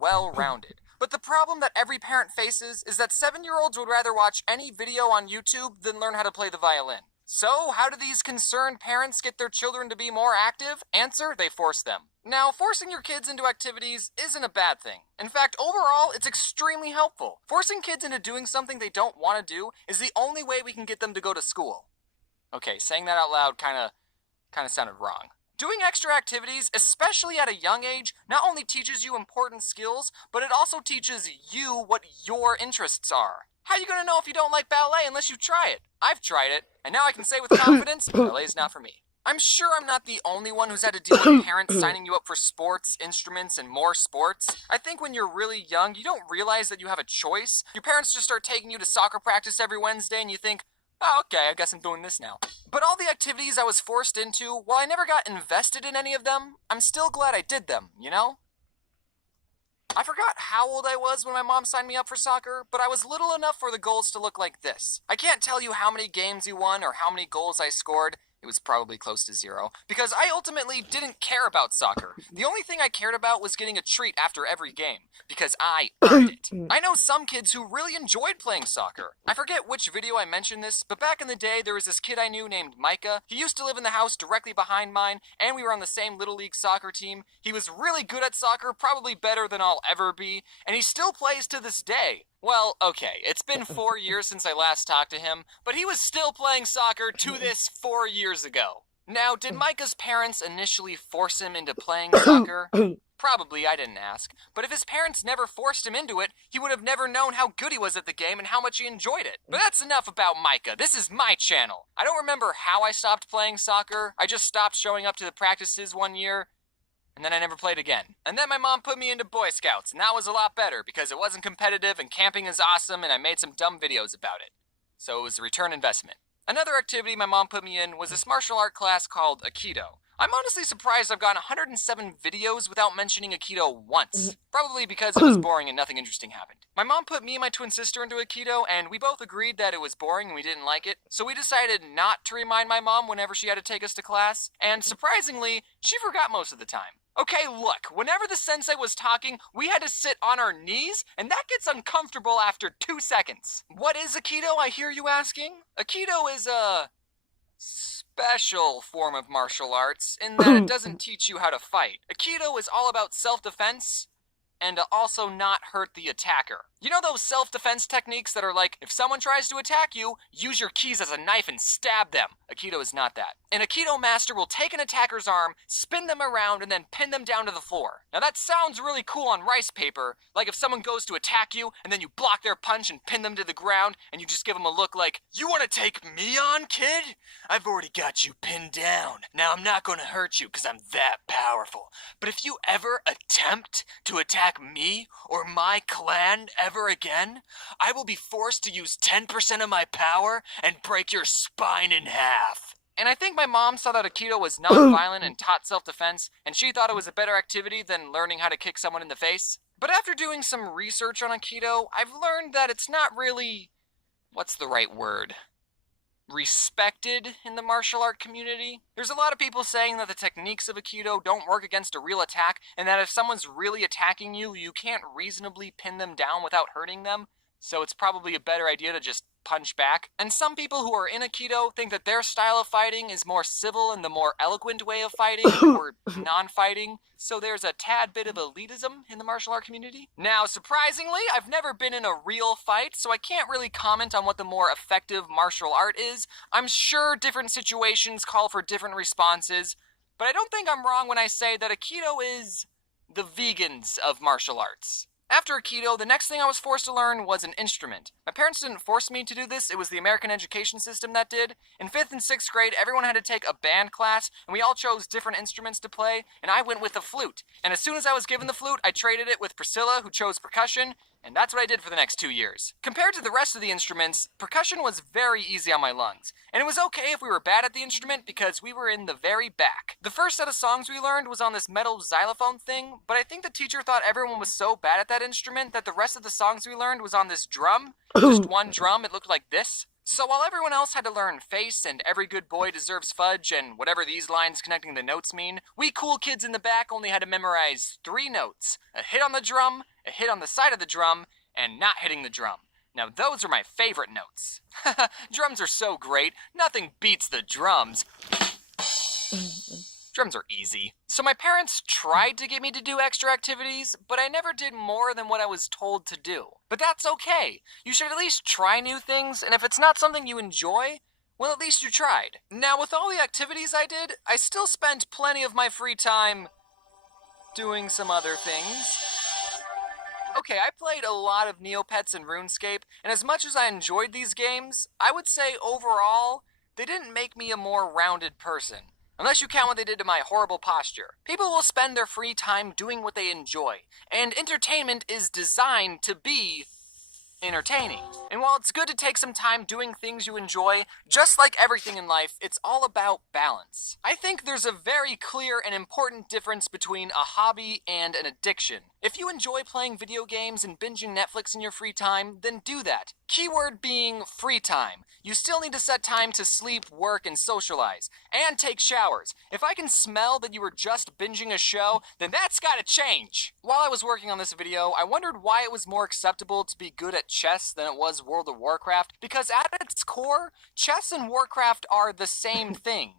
well-rounded. But the problem that every parent faces is that 7-year-olds would rather watch any video on YouTube than learn how to play the violin. So, how do these concerned parents get their children to be more active? Answer, they force them. Now, forcing your kids into activities isn't a bad thing. In fact, overall, it's extremely helpful. Forcing kids into doing something they don't want to do is the only way we can get them to go to school. Okay, saying that out loud kind of sounded wrong. Doing extra activities, especially at a young age, not only teaches you important skills, but it also teaches you what your interests are. How are you going to know if you don't like ballet unless you try it? I've tried it, and now I can say with confidence, ballet is not for me. I'm sure I'm not the only one who's had to deal with parents signing you up for sports, instruments, and more sports. I think when you're really young, you don't realize that you have a choice. Your parents just start taking you to soccer practice every Wednesday, and you think, oh, okay, I guess I'm doing this now. But all the activities I was forced into, while I never got invested in any of them, I'm still glad I did them, you know? I forgot how old I was when my mom signed me up for soccer, but I was little enough for the goals to look like this. I can't tell you how many games we won or how many goals I scored. It was probably close to 0, because I ultimately didn't care about soccer. The only thing I cared about was getting a treat after every game, because I earned it. I know some kids who really enjoyed playing soccer. I forget which video I mentioned this, but back in the day, there was this kid I knew named Micah. He used to live in the house directly behind mine, and we were on the same Little League soccer team. He was really good at soccer, probably better than I'll ever be, and he still plays to this day. Well, okay, it's been 4 years since I last talked to him, but he was still playing soccer to this 4 years ago. Now, did Micah's parents initially force him into playing soccer? Probably, I didn't ask. But if his parents never forced him into it, he would have never known how good he was at the game and how much he enjoyed it. But that's enough about Micah. This is my channel. I don't remember how I stopped playing soccer. I just stopped showing up to the practices one year, and then I never played again. And then my mom put me into Boy Scouts, and that was a lot better because it wasn't competitive and camping is awesome, and I made some dumb videos about it. So it was a return investment. Another activity my mom put me in was this martial art class called Aikido. I'm honestly surprised I've gotten 107 videos without mentioning Aikido once. Probably because it was boring and nothing interesting happened. My mom put me and my twin sister into Aikido, and we both agreed that it was boring and we didn't like it. So we decided not to remind my mom whenever she had to take us to class. And surprisingly, she forgot most of the time. Okay, look, whenever the sensei was talking, we had to sit on our knees, and that gets uncomfortable after 2 seconds. What is Aikido, I hear you asking? Aikido is a special form of martial arts in that it doesn't teach you how to fight. Aikido is all about self-defense and to also not hurt the attacker. You know those self-defense techniques that are like, if someone tries to attack you, use your keys as a knife and stab them. Aikido is not that. An Aikido master will take an attacker's arm, spin them around, and then pin them down to the floor. Now that sounds really cool on rice paper, like if someone goes to attack you, and then you block their punch and pin them to the ground, and you just give them a look like, you want to take me on, kid? I've already got you pinned down. Now I'm not going to hurt you because I'm that powerful. But if you ever attempt to attack me or my clan ever again, I will be forced to use 10% of my power and break your spine in half. And I think my mom saw that Aikido was non-violent and taught self-defense, and she thought it was a better activity than learning how to kick someone in the face. But after doing some research on Aikido, I've learned that it's not really, what's the right word? Respected in the martial art community. There's a lot of people saying that the techniques of Aikido don't work against a real attack, and that if someone's really attacking you, you can't reasonably pin them down without hurting them, so it's probably a better idea to just punch back. And some people who are in Aikido think that their style of fighting is more civil and the more eloquent way of fighting, or non-fighting, so there's a tad bit of elitism in the martial art community. Now, surprisingly, I've never been in a real fight, so I can't really comment on what the more effective martial art is. I'm sure different situations call for different responses, but I don't think I'm wrong when I say that Aikido is the vegans of martial arts. After Aikido, the next thing I was forced to learn was an instrument. My parents didn't force me to do this, it was the American education system that did. In 5th and 6th grade, everyone had to take a band class, and we all chose different instruments to play, and I went with the flute. And as soon as I was given the flute, I traded it with Priscilla, who chose percussion, and that's what I did for the next 2 years. Compared to the rest of the instruments, percussion was very easy on my lungs. And it was okay if we were bad at the instrument because we were in the very back. The first set of songs we learned was on this metal xylophone thing, but I think the teacher thought everyone was so bad at that instrument that the rest of the songs we learned was on this drum. Just one drum, it looked like this. So while everyone else had to learn face and every good boy deserves fudge and whatever these lines connecting the notes mean, we cool kids in the back only had to memorize 3 notes: a hit on the drum, a hit on the side of the drum, and not hitting the drum. Now those are my favorite notes. Drums are so great, nothing beats the drums. Drums are easy. So my parents tried to get me to do extra activities, but I never did more than what I was told to do. But that's okay. You should at least try new things, and if it's not something you enjoy, well, at least you tried. Now, with all the activities I did, I still spent plenty of my free time doing some other things. Okay, I played a lot of Neopets and RuneScape, and as much as I enjoyed these games, I would say overall, they didn't make me a more rounded person. Unless you count what they did to my horrible posture. People will spend their free time doing what they enjoy, and entertainment is designed to be entertaining. And while it's good to take some time doing things you enjoy, just like everything in life, it's all about balance. I think there's a very clear and important difference between a hobby and an addiction. If you enjoy playing video games and binging Netflix in your free time, then do that. Keyword being free time. You still need to set time to sleep, work, and socialize, and take showers. If I can smell that you were just binging a show, then that's gotta change. While I was working on this video, I wondered why it was more acceptable to be good at chess than it was World of Warcraft, because at its core, chess and Warcraft are the same thing.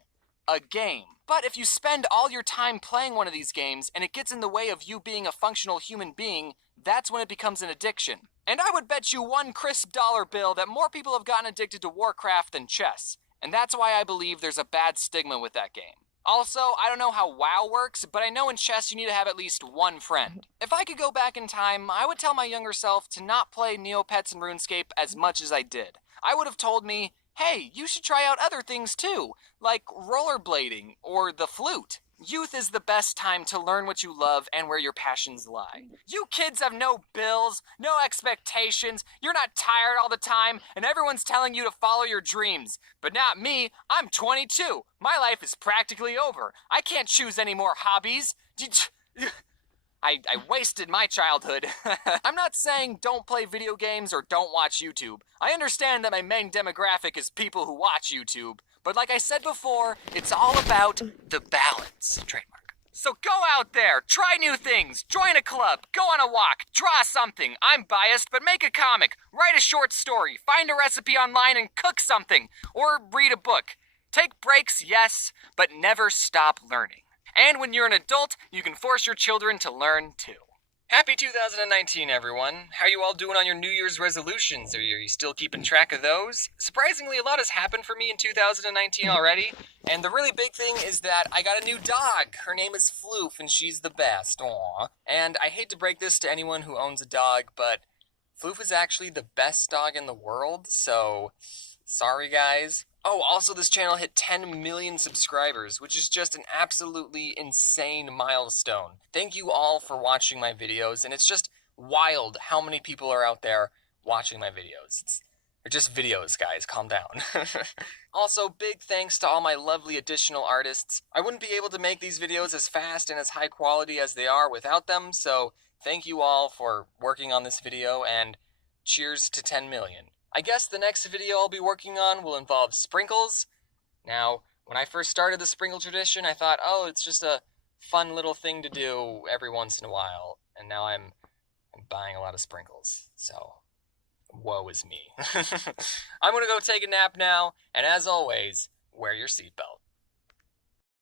A game. But if you spend all your time playing one of these games and it gets in the way of you being a functional human being, that's when it becomes an addiction. And I would bet you one crisp dollar bill that more people have gotten addicted to Warcraft than chess. And that's why I believe there's a bad stigma with that game. Also, I don't know how WoW works, but I know in chess you need to have at least one friend. If I could go back in time, I would tell my younger self to not play Neopets and RuneScape as much as I did. I would have told me, hey, you should try out other things too, like rollerblading or the flute. Youth is the best time to learn what you love and where your passions lie. You kids have no bills, no expectations, you're not tired all the time, and everyone's telling you to follow your dreams. But not me, I'm 22. My life is practically over. I can't choose any more hobbies. I wasted my childhood. I'm not saying don't play video games or don't watch YouTube. I understand that my main demographic is people who watch YouTube. But like I said before, it's all about the balance. Trademark. So go out there, try new things, join a club, go on a walk, draw something. I'm biased, but make a comic, write a short story, find a recipe online and cook something, or read a book. Take breaks, yes, but never stop learning. And when you're an adult, you can force your children to learn too. Happy 2019, everyone. How are you all doing on your New Year's resolutions? Are you still keeping track of those? Surprisingly, a lot has happened for me in 2019 already, and the really big thing is that I got a new dog. Her name is Floof, and she's the best. Aww. And I hate to break this to anyone who owns a dog, but Floof is actually the best dog in the world, so sorry guys. Oh, also this channel hit 10 million subscribers, which is just an absolutely insane milestone. Thank you all for watching my videos, and it's just wild how many people are out there watching my videos. They're just videos, guys, calm down. Also, big thanks to all my lovely additional artists. I wouldn't be able to make these videos as fast and as high quality as they are without them, so thank you all for working on this video, and cheers to 10 million. I guess the next video I'll be working on will involve sprinkles. Now, when I first started the sprinkle tradition, I thought, oh, it's just a fun little thing to do every once in a while. And now I'm buying a lot of sprinkles. So, woe is me. I'm gonna go take a nap now, and as always, wear your seatbelt.